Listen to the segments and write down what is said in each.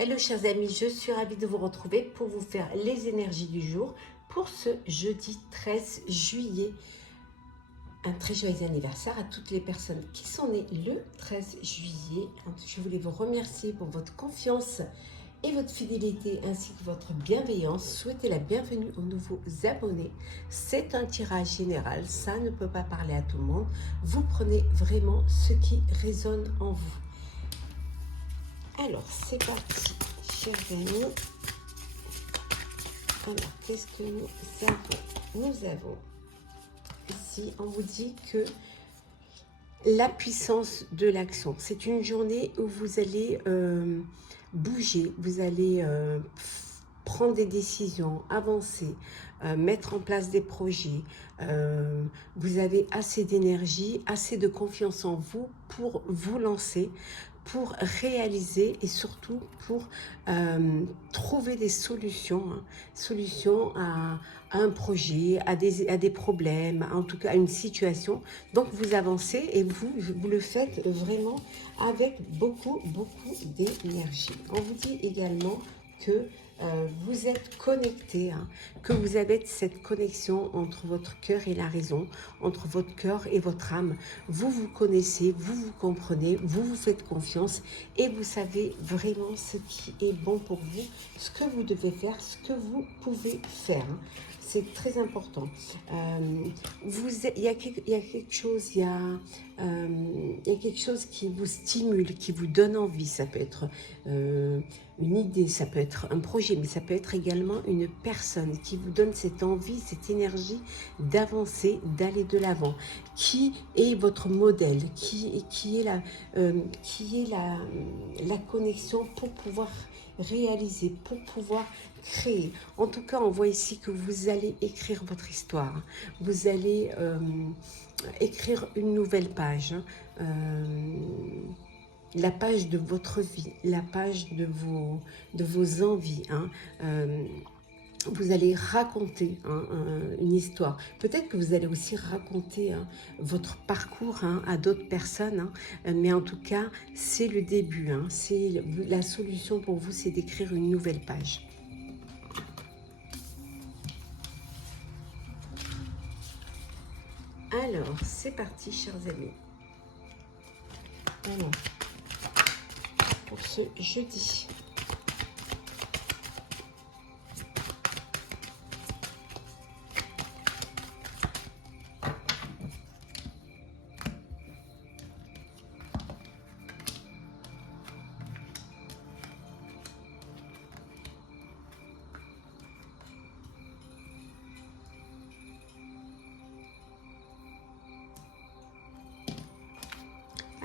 Hello chers amis, je suis ravie de vous retrouver pour vous faire les énergies du jour pour ce jeudi 13 juillet. Un très joyeux anniversaire à toutes les personnes qui sont nées le 13 juillet. Je voulais vous remercier pour votre confiance et votre fidélité ainsi que votre bienveillance. Souhaitez la bienvenue aux nouveaux abonnés. C'est un tirage général, ça ne peut pas parler à tout le monde. Vous prenez vraiment ce qui résonne en vous. Alors, c'est parti, chers amis. Alors, qu'est-ce que nous avons? Nous avons ici, on vous dit que la puissance de l'action. C'est une journée où vous allez bouger, vous allez prendre des décisions, avancer, mettre en place des projets. Vous avez assez d'énergie, assez de confiance en vous pour vous lancer, pour réaliser et surtout pour trouver des solutions, solutions à un projet, à des problèmes, en tout cas à une situation. Donc vous avancez et vous le faites vraiment avec beaucoup d'énergie. On vous dit également que vous êtes connecté, que vous avez cette connexion entre votre cœur et la raison, entre votre cœur et votre âme. Vous vous connaissez, vous vous comprenez, vous vous faites confiance et vous savez vraiment ce qui est bon pour vous, ce que vous devez faire, ce que vous pouvez faire. C'est très important. Il y a quelque chose, il y a quelque chose qui vous stimule, qui vous donne envie. Ça peut être une idée, ça peut être un projet, mais ça peut être également une personne qui vous donne cette envie, cette énergie d'avancer, d'aller de l'avant. Qui est votre modèle? Qui est la connexion pour pouvoir réaliser, pour pouvoir créer. En tout cas, on voit ici que vous allez écrire votre histoire. Vous allez écrire une nouvelle page. La page de votre vie, la page de vos envies. Vous allez raconter une histoire. Peut-être que vous allez aussi raconter votre parcours à d'autres personnes, mais en tout cas, c'est le début. C'est la solution pour vous, c'est d'écrire une nouvelle page. Alors, c'est parti, chers amis. Alors, pour ce jeudi.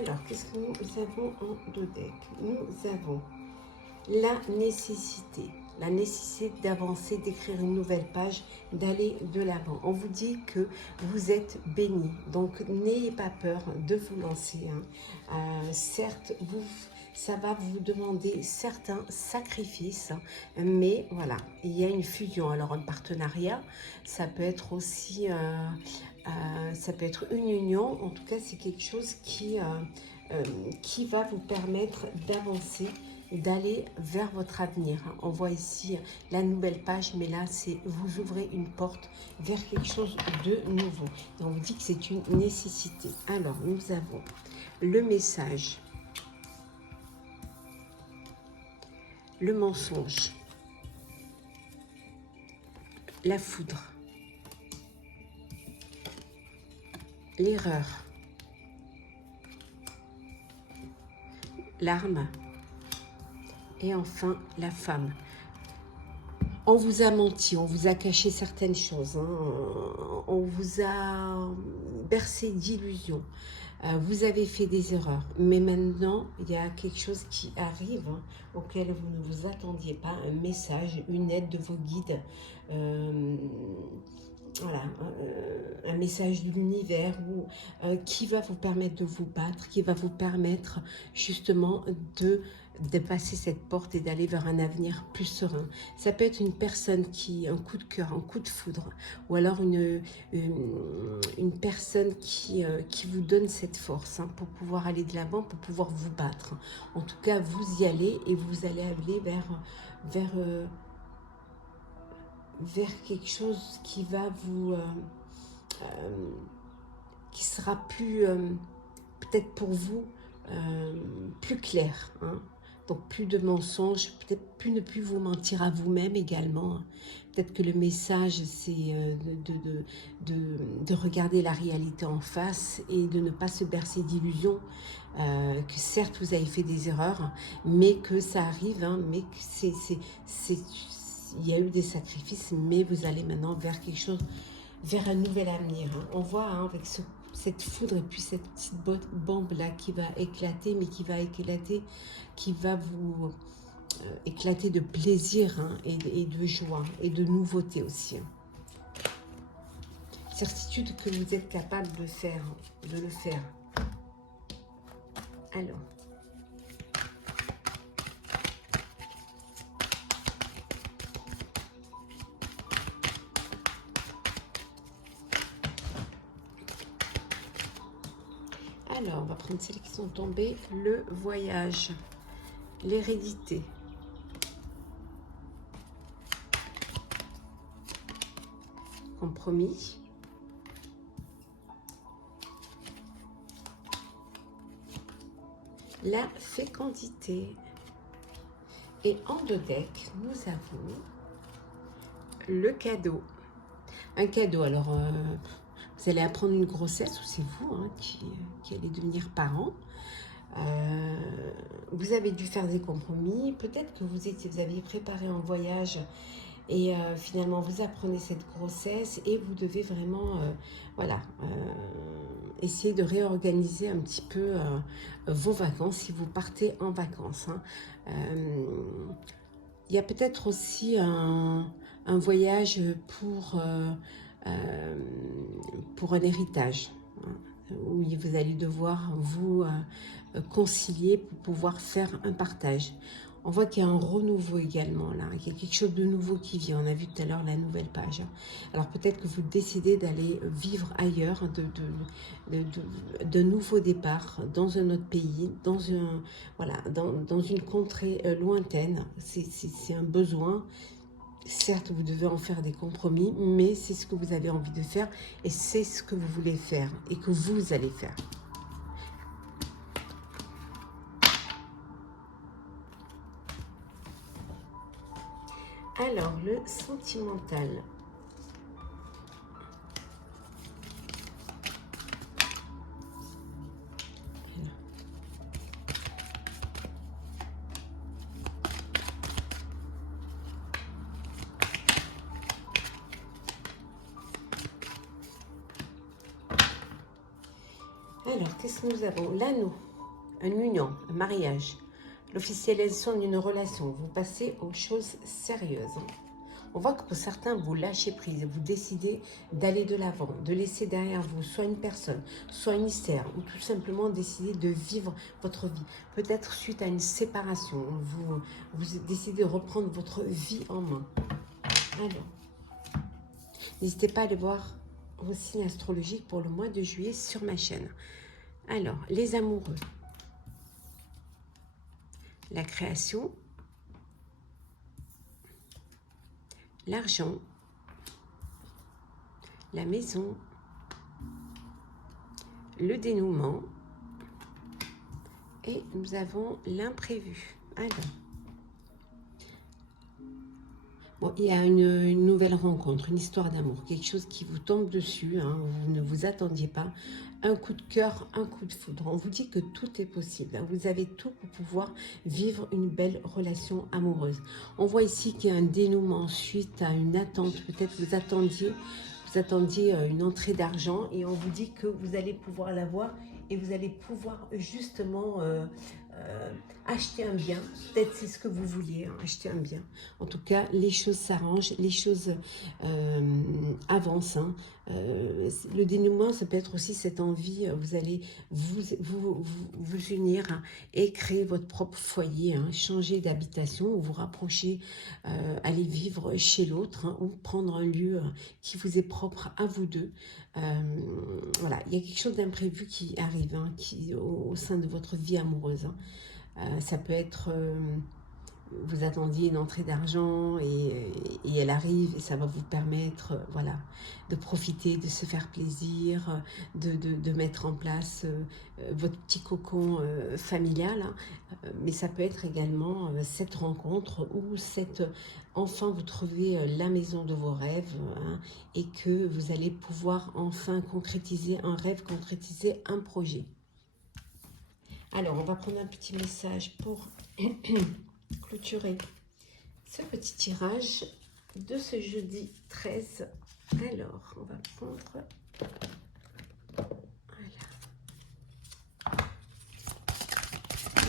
Alors, qu'est-ce que nous avons en deux decks? Nous avons la nécessité d'avancer, d'écrire une nouvelle page, d'aller de l'avant. On vous dit que vous êtes béni, donc n'ayez pas peur de vous lancer. Certes, ça va vous demander certains sacrifices, mais voilà, il y a une fusion. Alors, un partenariat, ça peut être aussi... ça peut être une union, en tout cas c'est quelque chose qui va vous permettre d'avancer, d'aller vers votre avenir. On voit ici la nouvelle page, mais là c'est vous ouvrez une porte vers quelque chose de nouveau. Et on vous dit que c'est une nécessité. Alors nous avons le message, le mensonge, la foudre, l'erreur, l'arme et enfin la femme. On vous a menti, on vous a caché certaines choses, on vous a bercé d'illusions, vous avez fait des erreurs, mais maintenant il y a quelque chose qui arrive auquel vous ne vous attendiez pas, un message, une aide de vos guides, voilà, un message de l'univers qui va vous permettre de vous battre, qui va vous permettre justement de passer cette porte et d'aller vers un avenir plus serein. Ça peut être une personne qui, un coup de cœur, un coup de foudre, ou alors une personne qui vous donne cette force pour pouvoir aller de l'avant, pour pouvoir vous battre. En tout cas, vous y allez et vous allez aller vers quelque chose qui va vous... qui sera plus, peut-être pour vous, plus clair. Donc plus de mensonges, peut-être ne plus vous mentir à vous-même également. Peut-être que le message, c'est de regarder la réalité en face et de ne pas se bercer d'illusions. Que certes, vous avez fait des erreurs, mais que ça arrive, mais que il y a eu des sacrifices, mais vous allez maintenant vers quelque chose, vers un nouvel avenir. On voit avec cette foudre et puis cette petite bombe là qui va éclater, mais qui va éclater, qui va vous éclater de plaisir et de joie et de nouveauté aussi. Certitude que vous êtes capable de faire, de le faire. Alors. Alors, on va prendre celles qui sont tombées. Le voyage, l'hérédité, compromis, la fécondité. Et en deux decks, nous avons le cadeau. Un cadeau, alors... vous allez apprendre une grossesse ou c'est vous qui allez devenir parent. Vous avez dû faire des compromis. Peut-être que vous aviez préparé un voyage et finalement vous apprenez cette grossesse et vous devez vraiment essayer de réorganiser un petit peu vos vacances si vous partez en vacances. Il y a peut-être aussi un voyage pour un héritage, où vous allez devoir vous concilier pour pouvoir faire un partage. On voit qu'il y a un renouveau également là, il y a quelque chose de nouveau qui vient. On a vu tout à l'heure la nouvelle page. Alors peut-être que vous décidez d'aller vivre ailleurs, de nouveaux départs dans un autre pays, dans une contrée lointaine. C'est un besoin. Certes, vous devez en faire des compromis, mais c'est ce que vous avez envie de faire et c'est ce que vous voulez faire et que vous allez faire. Alors, le sentimental. Alors, qu'est-ce que nous avons? L'anneau, une union, un mariage, l'officialisation d'une relation. Vous passez aux choses sérieuses. On voit que pour certains, vous lâchez prise, vous décidez d'aller de l'avant, de laisser derrière vous soit une personne, soit une histoire, ou tout simplement décider de vivre votre vie. Peut-être suite à une séparation, vous décidez de reprendre votre vie en main. Alors, n'hésitez pas à aller voir vos signes astrologiques pour le mois de juillet sur ma chaîne. Alors, les amoureux, la création, l'argent, la maison, le dénouement et nous avons l'imprévu. Alors, bon, il y a une nouvelle rencontre, une histoire d'amour, quelque chose qui vous tombe dessus, vous ne vous attendiez pas, un coup de cœur, un coup de foudre. On vous dit que tout est possible, vous avez tout pour pouvoir vivre une belle relation amoureuse. On voit ici qu'il y a un dénouement suite à une attente, peut-être vous attendiez une entrée d'argent et on vous dit que vous allez pouvoir l'avoir et vous allez pouvoir justement acheter un bien. Peut-être c'est ce que vous vouliez, acheter un bien. En tout cas, les choses s'arrangent, les choses avancent. Le dénouement, ça peut être aussi cette envie, vous allez vous unir hein, et créer votre propre foyer, hein, changer d'habitation ou vous rapprocher, aller vivre chez l'autre hein, ou prendre un lieu qui vous est propre à vous deux. Voilà, il y a quelque chose d'imprévu qui arrive hein, au sein de votre vie amoureuse. Hein. Ça peut être... vous attendiez une entrée d'argent et elle arrive et ça va vous permettre voilà, de profiter, de se faire plaisir, de mettre en place votre petit cocon familial. Hein. Mais ça peut être également cette rencontre où enfin vous trouvez la maison de vos rêves hein, et que vous allez pouvoir enfin concrétiser un rêve, concrétiser un projet. Alors, on va prendre un petit message pour clôturer ce petit tirage de ce jeudi 13. Alors, on va prendre... Voilà.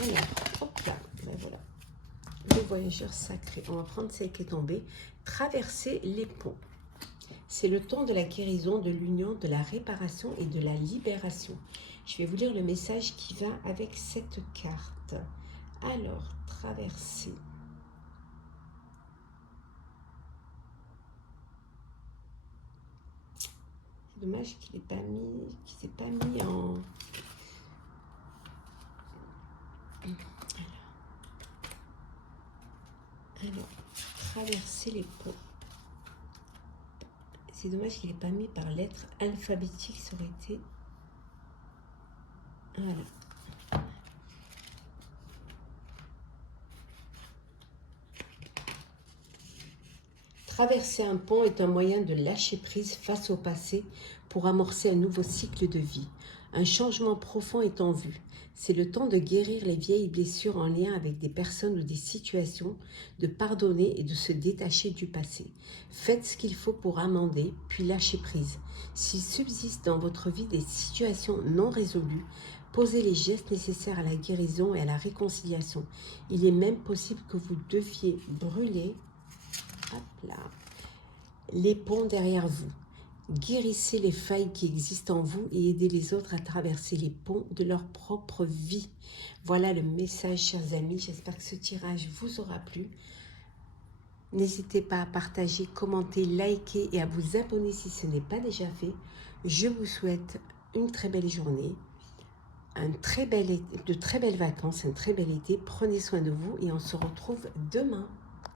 Alors, hop là, ben voilà. Le voyageur sacré. On va prendre celle qui est tombée. Traverser les ponts. C'est le temps de la guérison, de l'union, de la réparation et de la libération. Je vais vous lire le message qui va avec cette carte. Alors, traverser. C'est dommage qu'il n'ait pas mis, qu'il s'est pas mis en... Alors, traverser les ponts. C'est dommage qu'il n'ait pas mis par lettre alphabétique, ça aurait été... Voilà. Traverser un pont est un moyen de lâcher prise face au passé pour amorcer un nouveau cycle de vie. Un changement profond est en vue. C'est le temps de guérir les vieilles blessures en lien avec des personnes ou des situations, de pardonner et de se détacher du passé. Faites ce qu'il faut pour amender, puis lâcher prise. S'il subsiste dans votre vie des situations non résolues, posez les gestes nécessaires à la guérison et à la réconciliation. Il est même possible que vous deviez brûler hop là, les ponts derrière vous. Guérissez les failles qui existent en vous et aidez les autres à traverser les ponts de leur propre vie. Voilà le message, chers amis. J'espère que ce tirage vous aura plu. N'hésitez pas à partager, commenter, liker et à vous abonner si ce n'est pas déjà fait. Je vous souhaite une très belle journée, de très belles vacances, un très bel été. Prenez soin de vous et on se retrouve demain.